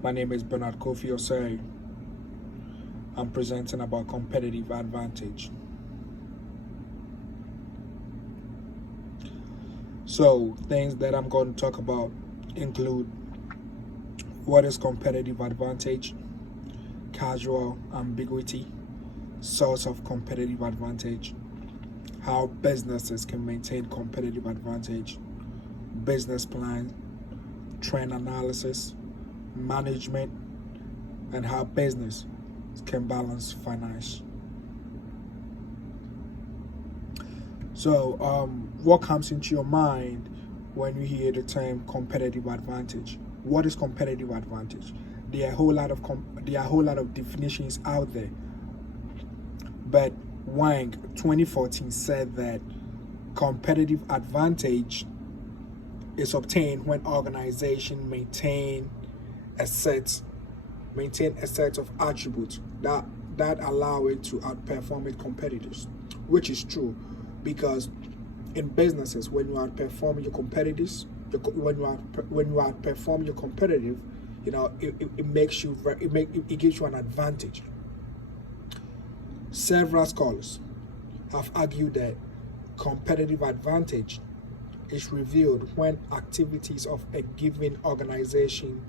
My name is Bernard Kofi Osei. I'm presenting about competitive advantage. So, things that I'm going to talk about include what is competitive advantage, casual ambiguity, source of competitive advantage, how businesses can maintain competitive advantage, business plan, trend analysis, management, and how business can balance finance. So, what comes into your mind when you hear the term competitive advantage? What is competitive advantage? There are a whole lot of definitions out there. But Wang 2014 said that competitive advantage is obtained when organizations maintain a set of attributes that allow it to outperform its competitors, which is true, because in businesses, when you outperform your competitors, when you outperform your competitive, it makes you it gives you an advantage. Several scholars have argued that competitive advantage is revealed when activities of a given organization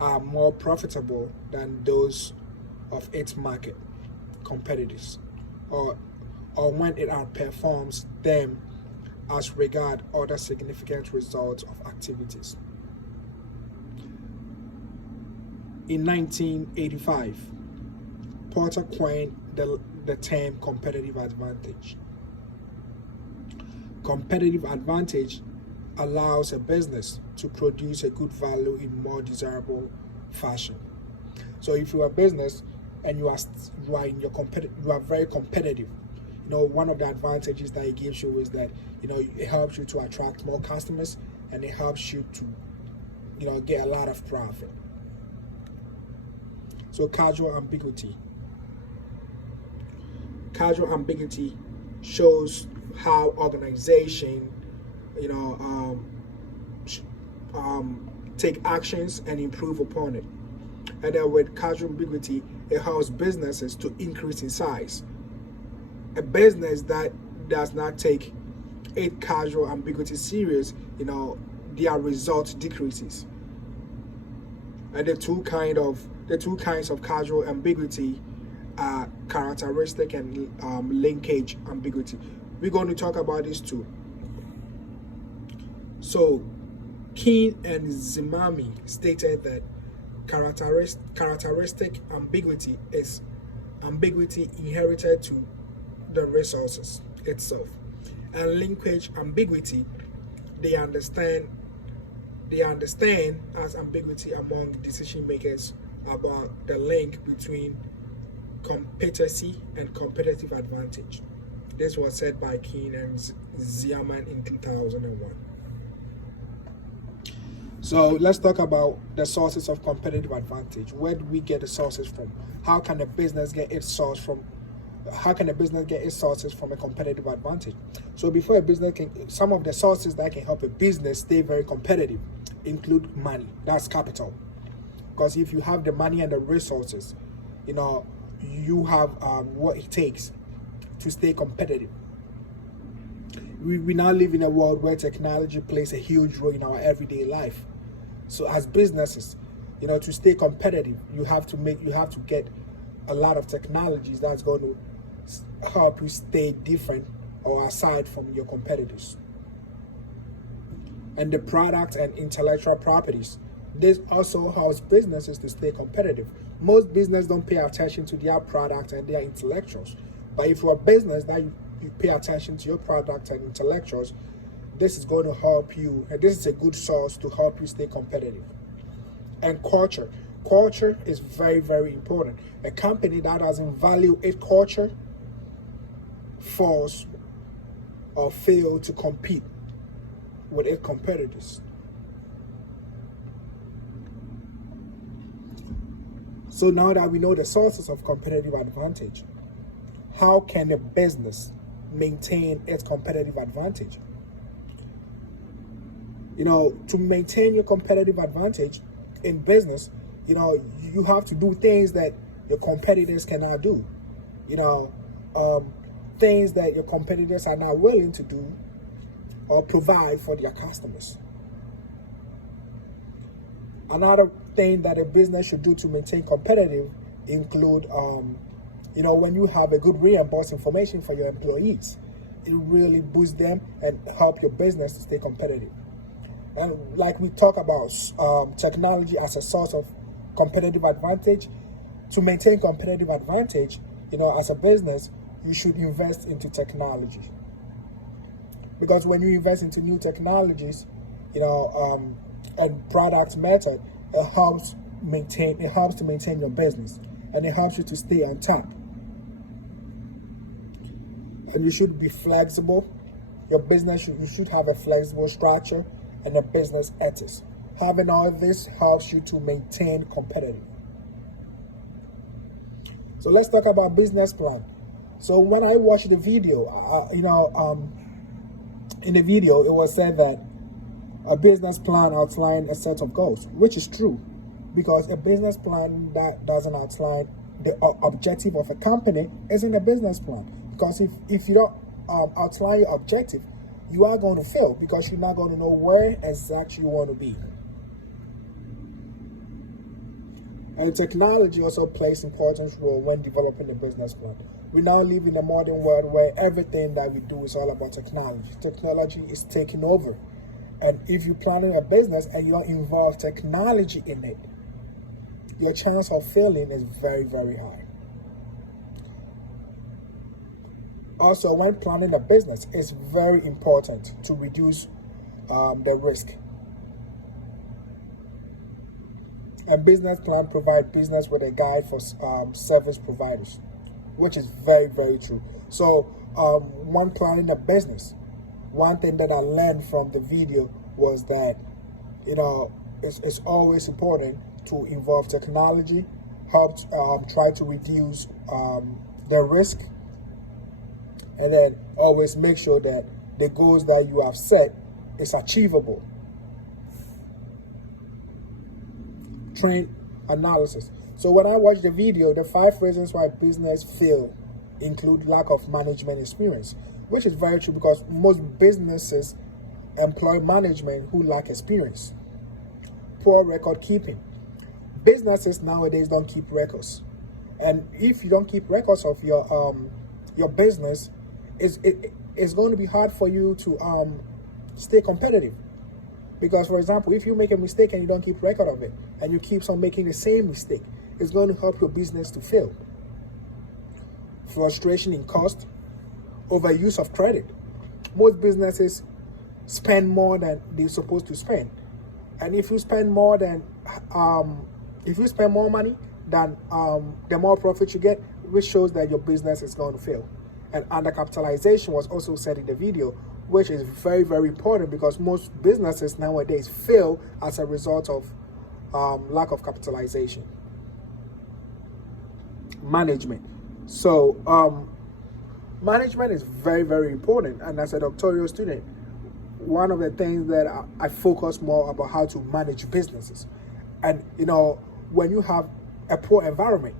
are more profitable than those of its market competitors, or when it outperforms them as regard other significant results of activities. In 1985, Porter coined the term competitive advantage. Competitive advantage allows a business to produce a good value in more desirable fashion. So if you're a business and you are very competitive, one of the advantages that it gives you is that it helps you to attract more customers, and it helps you to get a lot of profit. So casual ambiguity shows how organization take actions and improve upon it. And then with casual ambiguity, it helps businesses to increase in size. A business that does not take its casual ambiguity serious, their results decreases. And the two kinds of casual ambiguity are characteristic and linkage ambiguity. We're going to talk about this too. So, Keene and Zimami stated that characteristic ambiguity is ambiguity inherited to the resources itself, and linkage ambiguity they understand as ambiguity among decision makers about the link between competency and competitive advantage. This was said by Keene and Ziaman in 2001. So let's talk about the sources of competitive advantage. Where do we get the sources from? How can a business get its sources from a competitive advantage? So before a business some of the sources that can help a business stay very competitive include money. That's capital. Because if you have the money and the resources, you have what it takes to stay competitive. We now live in a world where technology plays a huge role in our everyday life. So as businesses, to stay competitive, you have to get a lot of technologies that's going to help you stay different or aside from your competitors. And the product and intellectual properties, this also helps businesses to stay competitive. Most businesses don't pay attention to their product and their intellectuals. But if you're a business that you pay attention to your product and intellectuals, this is going to help you, and this is a good source to help you stay competitive. And culture. Culture is very, very important. A company that doesn't value its culture falls or fail to compete with its competitors. So now that we know the sources of competitive advantage, how can a business maintain its competitive advantage? To maintain your competitive advantage in business, You know, you have to do things that your competitors cannot do. You know, things that your competitors are not willing to do or provide for their customers. Another thing that a business should do to maintain competitive include, you know, when you have a good reimbursed information for your employees, it really boosts them and help your business to stay competitive. And like we talk about technology as a source of competitive advantage, to maintain competitive advantage, you know, as a business, you should invest into technology. Because when you invest into new technologies, you know, and product method, it helps to maintain your business, and it helps you to stay on top. And you should be flexible. Your business you should have a flexible structure and a business ethics. Having all this helps you to maintain competitive. So let's talk about business plan. So when I watched the video, you know, in the video it was said that a business plan outlines a set of goals, which is true, because a business plan that doesn't outline the objective of a company isn't a business plan. Because if you don't outline your objective, you are going to fail, because you're not going to know where exactly you want to be. And technology also plays an important role when developing a business plan. We now live in a modern world where everything that we do is all about technology. Technology is taking over. And if you're planning a business and you don't involve technology in it, your chance of failing is very, very high. Also, when planning a business, it's very important to reduce the risk. A business plan provides business with a guide for service providers, which is very, very true. So when planning a business, one thing that I learned from the video was that, you know, it's always important to involve technology, help try to reduce the risk, and then always make sure that the goals that you have set is achievable. Trend analysis. So when I watched the video, the 5 reasons why business fail include lack of management experience, which is very true, because most businesses employ management who lack experience. Poor record keeping. Businesses nowadays don't keep records, and if you don't keep records of your business, it's going to be hard for you to stay competitive. Because, for example, if you make a mistake and you don't keep record of it, and you keep on making the same mistake, it's going to help your business to fail. Frustration in cost. Overuse of credit. Most businesses spend more than they're supposed to spend, and if you spend more money than the more profit you get, which shows that your business is going to fail. And undercapitalization was also said in the video, which is very, very important, because most businesses nowadays fail as a result of lack of capitalization. Management. So management is very, very important. And as a doctoral student, one of the things that I focus more about how to manage businesses. And, you know, when you have a poor environment,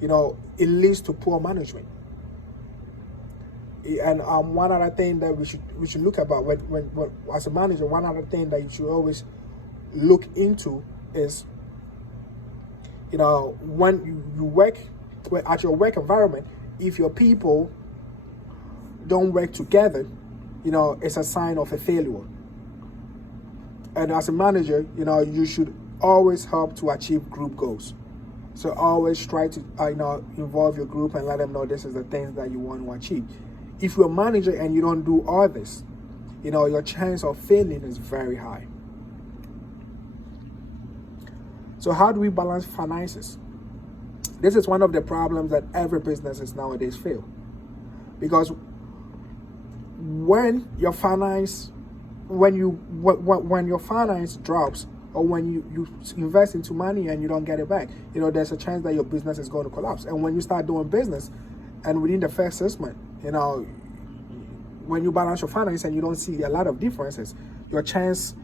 you know, it leads to poor management. And one other thing that we should look about when as a manager, one other thing that you should always look into is, you know, when you work at your work environment, if your people don't work together, you know, it's a sign of a failure. And as a manager, you know, you should always help to achieve group goals. So always try to involve your group and let them know this is the things that you want to achieve. If you're a manager and you don't do all this, you know, your chance of failing is very high. So how do we balance finances? This is one of the problems that every business nowadays fail. Because when your finance drops, or when you invest into money and you don't get it back, you know, there's a chance that your business is going to collapse. And when you start doing business, and within the first 6 months, you know, when you balance your finance and you don't see a lot of differences, your chance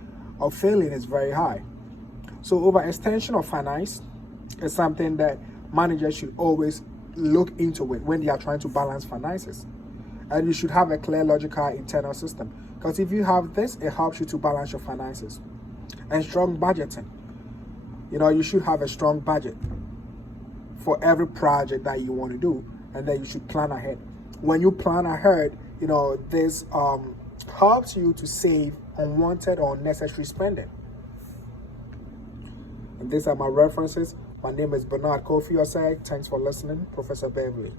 of failing is very high. So overextension of finance is something that managers should always look into it when they are trying to balance finances. And you should have a clear, logical, internal system. Because if you have this, it helps you to balance your finances. And strong budgeting. You should have a strong budget for every project that you want to do. And then you should plan ahead. When you plan ahead, this helps you to save unwanted or unnecessary spending. And these are my references. My name is Bernard Kofi Osei. Thanks for listening, Professor Beverly.